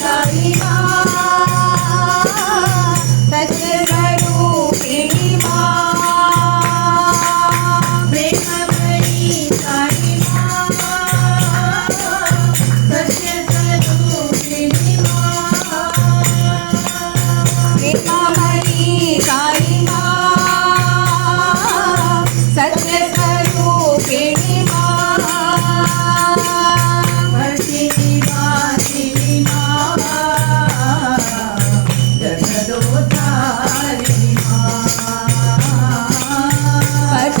Sarina.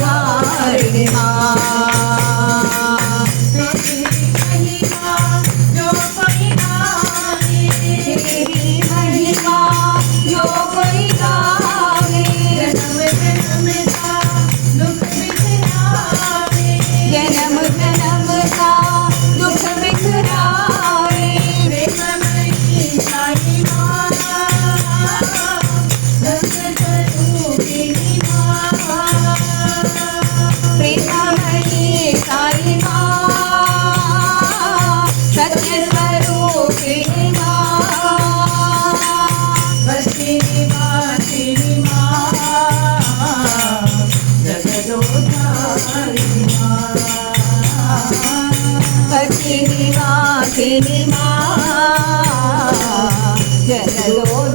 ধারণা వాకిని మా. జగదో